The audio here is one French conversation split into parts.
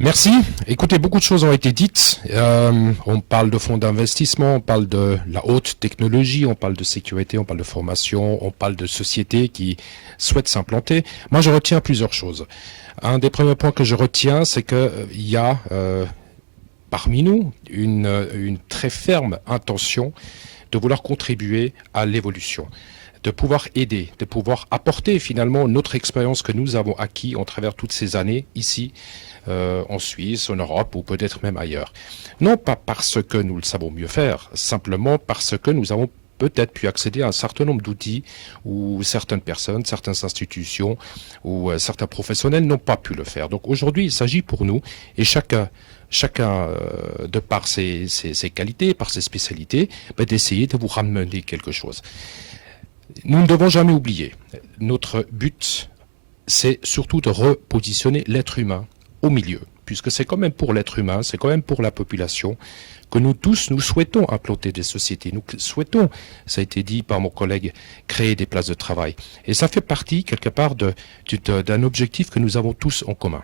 Merci. Écoutez, beaucoup de choses ont été dites. On parle de fonds d'investissement, on parle de la haute technologie, on parle de sécurité, on parle de formation, on parle de sociétés qui souhaitent s'implanter. Moi, je retiens plusieurs choses. Un des premiers points que je retiens, c'est qu'il y a parmi nous une très ferme intention de vouloir contribuer à l'évolution, de pouvoir aider, de pouvoir apporter finalement notre expérience que nous avons acquis en travers toutes ces années ici, en Suisse, en Europe ou peut-être même ailleurs. Non pas parce que nous le savons mieux faire, simplement parce que nous avons peut-être pu accéder à un certain nombre d'outils où certaines personnes, certaines institutions ou certains professionnels n'ont pas pu le faire. Donc aujourd'hui, il s'agit pour nous, et chacun de par ses qualités, par ses spécialités, d'essayer de vous ramener quelque chose. Nous ne devons jamais oublier, notre but, c'est surtout de repositionner l'être humain au milieu, puisque c'est quand même pour l'être humain, c'est quand même pour la population que nous tous, nous souhaitons implanter des sociétés. Nous souhaitons, ça a été dit par mon collègue, créer des places de travail. Et ça fait partie, quelque part, d'un objectif que nous avons tous en commun.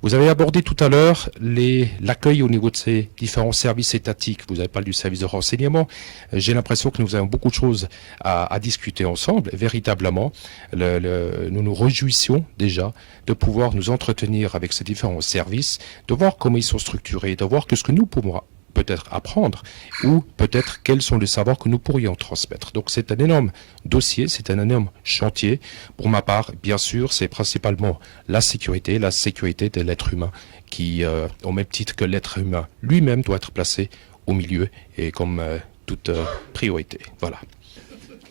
Vous avez abordé tout à l'heure l'accueil au niveau de ces différents services étatiques. Vous avez parlé du service de renseignement. J'ai l'impression que nous avons beaucoup de choses à discuter ensemble. Véritablement, nous nous réjouissons déjà de pouvoir nous entretenir avec ces différents services, de voir comment ils sont structurés, de voir que ce que nous pouvons peut-être apprendre ou peut-être quels sont les savoirs que nous pourrions transmettre. Donc c'est un énorme dossier, c'est un énorme chantier. Pour ma part, bien sûr, c'est principalement la sécurité de l'être humain qui, au même titre que l'être humain lui-même, doit être placé au milieu et comme toute priorité. Voilà.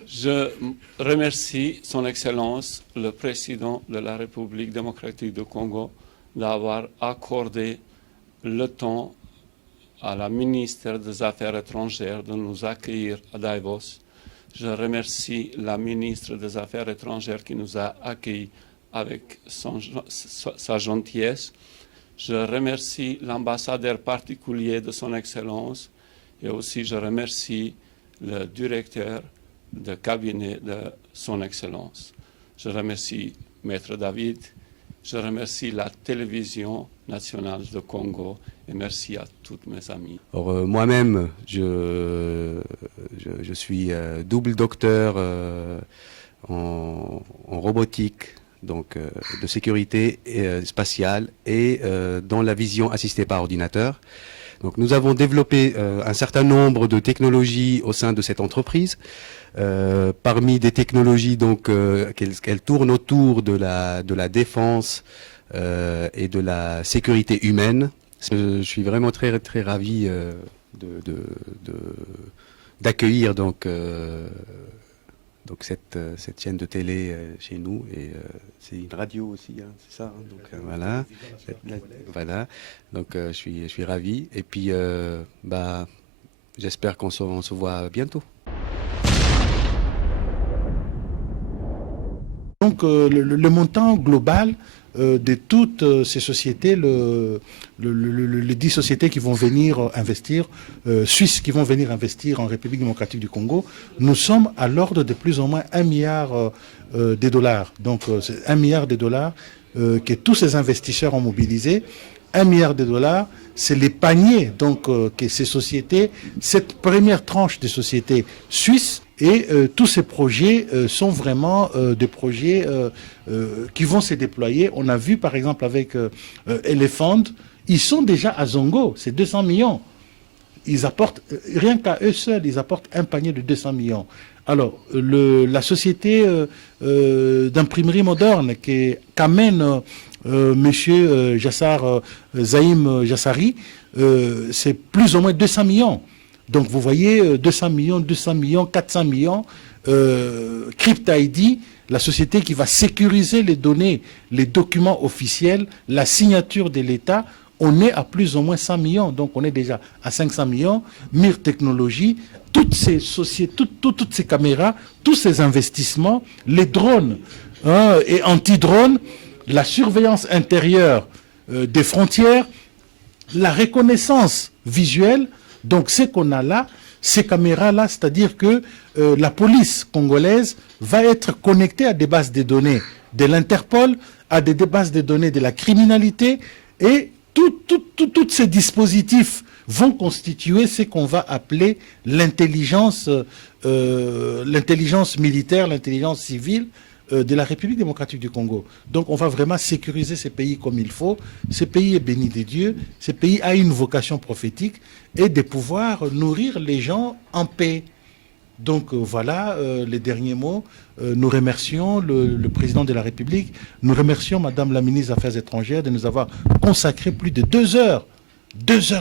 Je remercie Son Excellence, le Président de la République démocratique du Congo, d'avoir accordé le temps à la ministre des Affaires étrangères de nous accueillir à Davos. Je remercie la ministre des Affaires étrangères qui nous a accueillis avec sa gentillesse. Je remercie l'ambassadeur particulier de Son Excellence et aussi je remercie le directeur de cabinet de Son Excellence. Je remercie Maître David, je remercie la télévision nationale de Congo et merci à tous mes amis. Moi-même, je suis double docteur en robotique, donc de sécurité spatiale et dans la vision assistée par ordinateur. Donc nous avons développé un certain nombre de technologies au sein de cette entreprise. Parmi des technologies donc qu'elles tournent autour de la défense et de la sécurité humaine. Je suis vraiment très très ravi d'accueillir donc cette chaîne de télé chez nous et c'est une radio aussi, hein, c'est ça. Hein, donc voilà, voilà. Donc je suis ravi et puis j'espère qu'on se voit bientôt. Donc le montant global de toutes ces sociétés, les 10 sociétés qui vont venir investir, suisses qui vont venir investir en République démocratique du Congo, nous sommes à l'ordre de plus ou moins 1 milliard de dollars. Donc c'est 1 milliard de dollars que tous ces investisseurs ont mobilisé. 1 milliard de dollars, c'est les paniers donc, que ces sociétés, cette première tranche de sociétés suisses, et tous ces projets sont vraiment des projets qui vont se déployer. On a vu par exemple avec Elephant, ils sont déjà à Zongo, c'est 200 millions. Ils apportent, rien qu'à eux seuls, ils apportent un panier de 200 millions. Alors, la société d'imprimerie moderne qu'amène monsieur Jassar, Zaïm Jassari, c'est plus ou moins 200 millions. Donc vous voyez, 200 millions, 400 millions, CryptID, la société qui va sécuriser les données, les documents officiels, la signature de l'État, on est à plus ou moins 100 millions. Donc on est déjà à 500 millions. Mir Technologies, toutes ces sociétés, toutes ces caméras, tous ces investissements, les drones et anti-drones, la surveillance intérieure des frontières, la reconnaissance visuelle. Donc ce qu'on a là, ces caméras-là, c'est-à-dire que la police congolaise va être connectée à des bases de données de l'Interpol, à des bases de données de la criminalité, et tous ces dispositifs vont constituer ce qu'on va appeler l'intelligence militaire, l'intelligence civile de la République démocratique du Congo. Donc on va vraiment sécuriser ces pays comme il faut. Ce pays est béni de Dieu, ce pays a une vocation prophétique et de pouvoir nourrir les gens en paix. Donc voilà les derniers mots. Nous remercions le président de la République, nous remercions Madame la ministre des Affaires étrangères de nous avoir consacré plus de 2 heures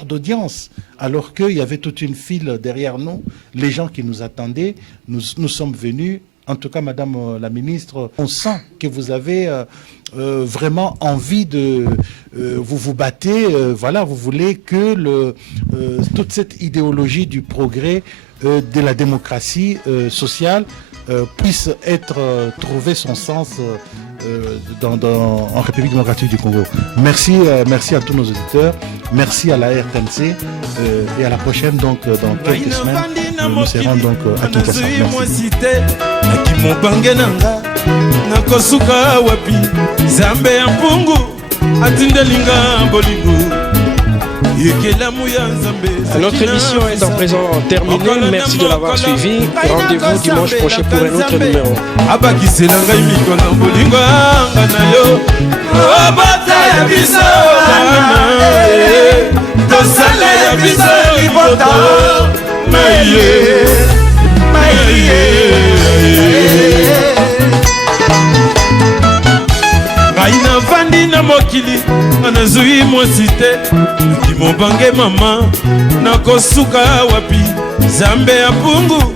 d'audience, alors qu'il y avait toute une file derrière nous, les gens qui nous attendaient. Nous sommes venus. En tout cas, Madame la ministre, on sent que vous avez vraiment envie de... vous vous battez, voilà, vous voulez que toute cette idéologie du progrès, de la démocratie sociale puisse trouver son sens en République démocratique du Congo. Merci à tous nos auditeurs, merci à la RTNC et à la prochaine, donc dans quelques semaines, nous serons donc à Kinshasa. Merci. Notre émission est en présent terminée. Merci de l'avoir suivi. Rendez-vous dimanche prochain pour un autre numéro. Raina vandi na mokili anazui mwasite kimobange mama nakosuka wapi zambe ya pungu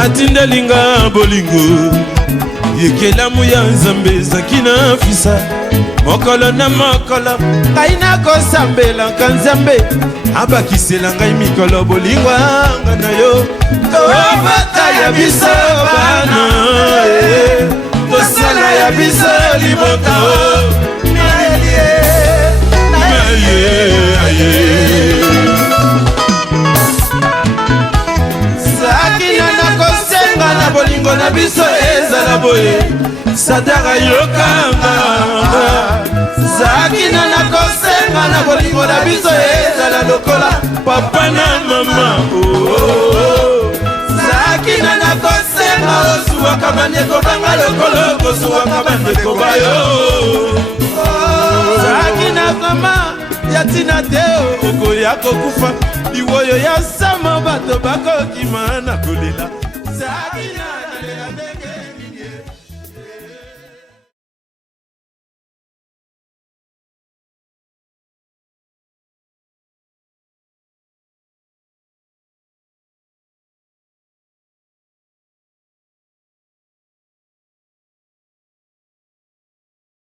atindelinga bolingo yekelamu ya nzambe zakina fisa mokolo na mokolo kaina kosambela kanzambe abakisela ngai mikolo bolingo anga na yo tobata ya biso bana tosala ya biso libota sakina nakosenga na bolingo na biso ezala boye sadaka yokanga sakina nakosenga na bolingo na biso ezala lokola papa na mama sakina nakosenga osuwaka bandeko banga lokolo kosuwaka bandeko bayo sakina kama yatina te okoya kokufa liwoyo ya sama bato bakokima na kolela sakina